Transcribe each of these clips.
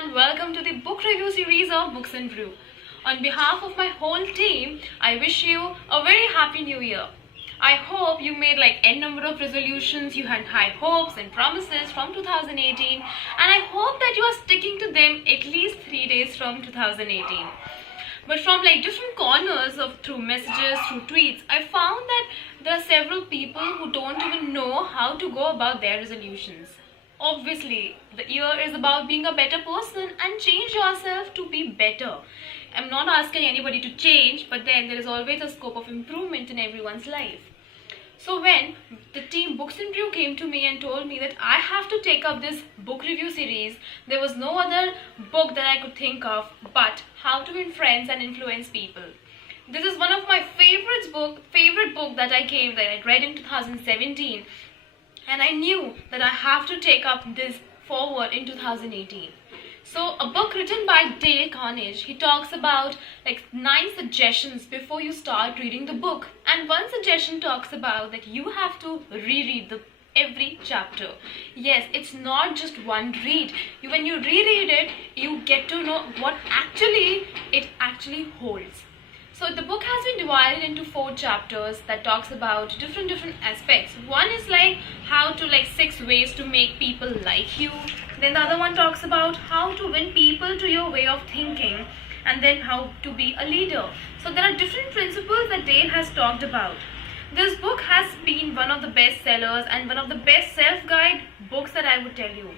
everyone, welcome to the book review series of Books and Brew. On behalf of my whole team, I wish you a very happy new year. I hope you made like n number of resolutions, you had high hopes and promises from 2018, and I hope that you are sticking to them at least 3 days from 2018. But from like different corners of through messages, through tweets, I found that there are several people who don't even know how to go about their resolutions. Obviously, the year is about being a better person and change yourself to be better. I'm not asking anybody to change, but then there is always a scope of improvement in everyone's life. So when the team Books and Brew came to me and told me that I have to take up this book review series, there was no other book that I could think of but How to Win Friends and Influence People. This is one of my favorite book that I read in 2017. And I knew that I have to take up this forward in 2018. So a book written by Dale Carnegie, he talks about like 9 suggestions before you start reading the book. And one suggestion talks about that you have to reread every chapter. Yes, it's not just one read. When you reread it, you get to know what it actually holds. So the book has been divided into 4 chapters that talks about different aspects. One is like how to 6 ways to make people like you. Then the other one talks about how to win people to your way of thinking, and then how to be a leader. So there are different principles that Dale has talked about. This book has been one of the best sellers and one of the best self-guide books that I would tell you.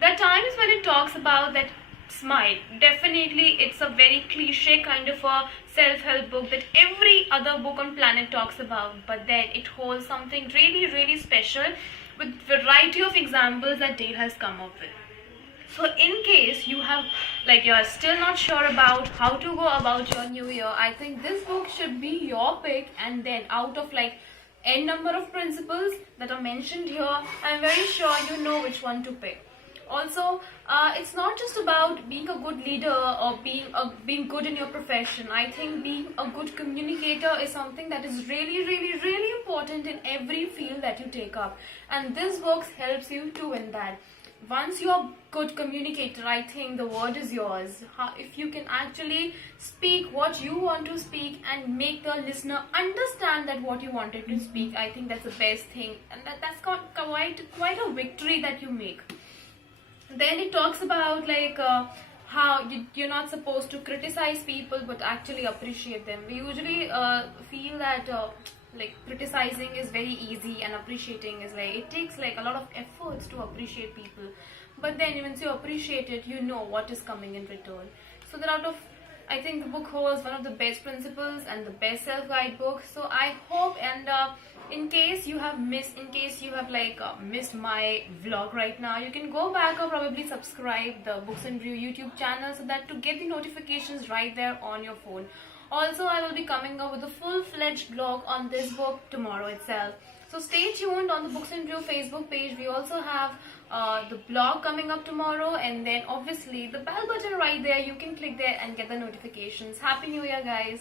There are times when it talks about that smile. Definitely it's a very cliche kind of a self-help book that every other book on planet talks about, but then it holds something really special with variety of examples that Dale has come up with. So in case you are still not sure about how to go about your new year, I think this book should be your pick. And then out of n number of principles that are mentioned here, I'm very sure you know which one to pick. Also, it's not just about being a good leader or being good in your profession. I think being a good communicator is something that is really important in every field that you take up. And this book helps you to win that. Once you're a good communicator, I think the word is yours. If you can actually speak what you want to speak and make the listener understand that what you wanted to speak, I think that's the best thing. And that's quite a victory that you make. Then it talks about how you're not supposed to criticize people but actually appreciate them. We usually feel that criticizing is very easy and appreciating is it takes a lot of efforts to appreciate people. But then once you appreciate it, you know what is coming in return. So I think the book holds one of the best principles and the best self-guide book. So I hope, and in case you have missed my vlog right now, you can go back or probably subscribe the Books and Brew YouTube channel so that to get the notifications right there on your phone. Also, I will be coming up with a full-fledged vlog on this book tomorrow itself. So stay tuned on the Books and Brew Facebook page. We also have the blog coming up tomorrow, and then obviously the bell button right there. You can click there and get the notifications. Happy New Year, guys!